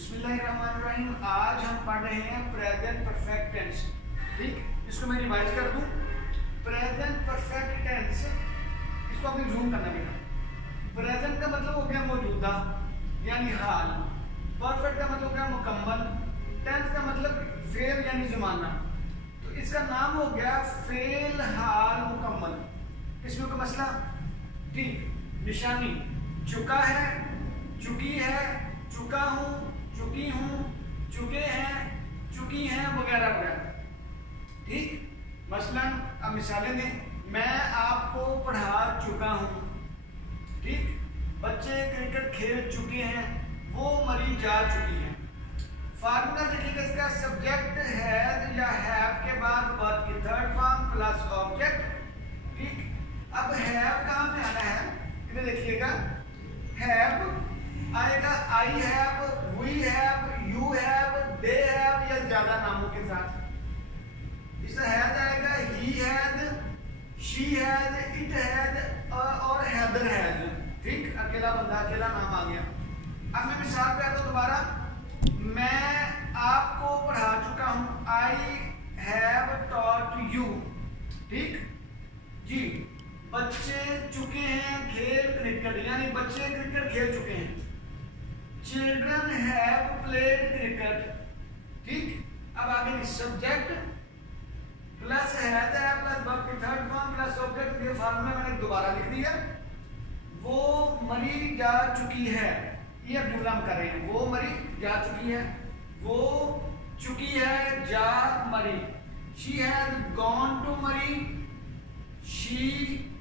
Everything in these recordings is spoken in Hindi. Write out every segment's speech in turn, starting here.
बिस्मिल्लाहिर्रहमानिर्रहीम। आज हम पढ़ रहे हैं प्रेजेंट परफेक्ट टेंस। ठीक, इसको मैं रिवाइज कर दूं। प्रेजेंट परफेक्ट टेंस, इसको आपने जूम करना बेटा। प्रेजेंट का मतलब हो गया मौजूदा यानी हाल, परफेक्ट का मतलब क्या मुकम्मल, टेंस का मतलब फेल यानी जमाना। तो इसका नाम हो गया फेल हाल मुकम्मल। इसमें का मसला ठीक, निशानी चुका है, चुकी है, चुका हूं, चुकी हूं, चुके हैं, चुकी हैं वगैरह वगैरह। ठीक, मसलन अब मिसालें दें। मैं आपको पढ़ा चुका हूं। ठीक, बच्चे क्रिकेट खेल चुके हैं, वो मरी जा चुकी है। फार्मूला देखिएगा इसका, सब्जेक्ट हैज या हैव के बाद वर्ब की थर्ड फॉर्म प्लस ऑब्जेक्ट। ठीक, अब हैव कहां पे आना है, इधर देखिएगा। हैव आएगा I have, we have, you have, they have या ज्यादा नामों के साथ। इससे हैज आएगा he has, she has, it has और हैदर हैज। ठीक, अकेला बंदा, अकेला नाम आ गया। अब मैं मिसाल पे आता हूं दोबारा। मैं आपको पढ़ा चुका हूं, आई हैव टॉट यू। ठीक जी, बच्चे चुके हैं खेल क्रिकेट, यानी बच्चे क्रिकेट खेल चुके हैं। Children have played cricket. ठीक, अब आगे सब्जेक्ट प्लस हैज है प्लस वर्ब की थर्ड फॉर्म प्लस ऑब्जेक्ट। ये फार्मूला मैंने दोबारा लिख दिया। वो मरी जा चुकी है, ये अब जुमला हम कर रहे हैं। वो मरी जा चुकी है, वो चुकी है, जा मरी। शी हैज गॉन टू मरी, शी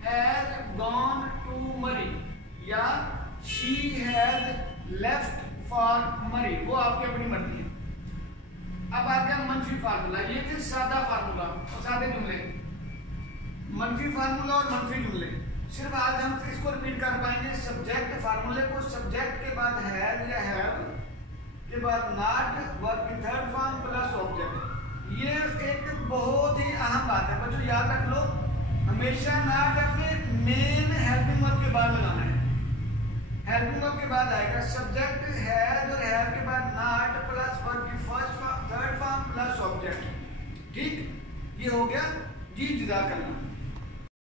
हैज गॉन टू मरी या शी हैज लेफ्ट फॉर मरी, वो आपकी अपनी मर्जी है। अब आ गया मनफी फार्मूला। ये थे सादा फार्मूला और सादे जुमले, मनफी फार्मूला और मनफी जुमले। सिर्फ आज हम इसको रिपीट कर पाएंगे। सब्जेक्ट फार्मूले को सब्जेक्ट के बाद हैज या हैव के बाद नॉट, वर्ब की थर्ड फॉर्म प्लस ऑब्जेक्ट। ये एक बहुत ही अहम बात है बच्चों, याद रख लो। हमेशा नॉट अपने मेन हेल्पिंग वर्ब के बाद लगाना है। हेल्पिंग वर्ब के बाद आएगा सब्जेक्ट हैज और हैव के बाद नॉट प्लस वर्ब की first form third form plus object. ठीक, ये हो गया जी, जुदा करना।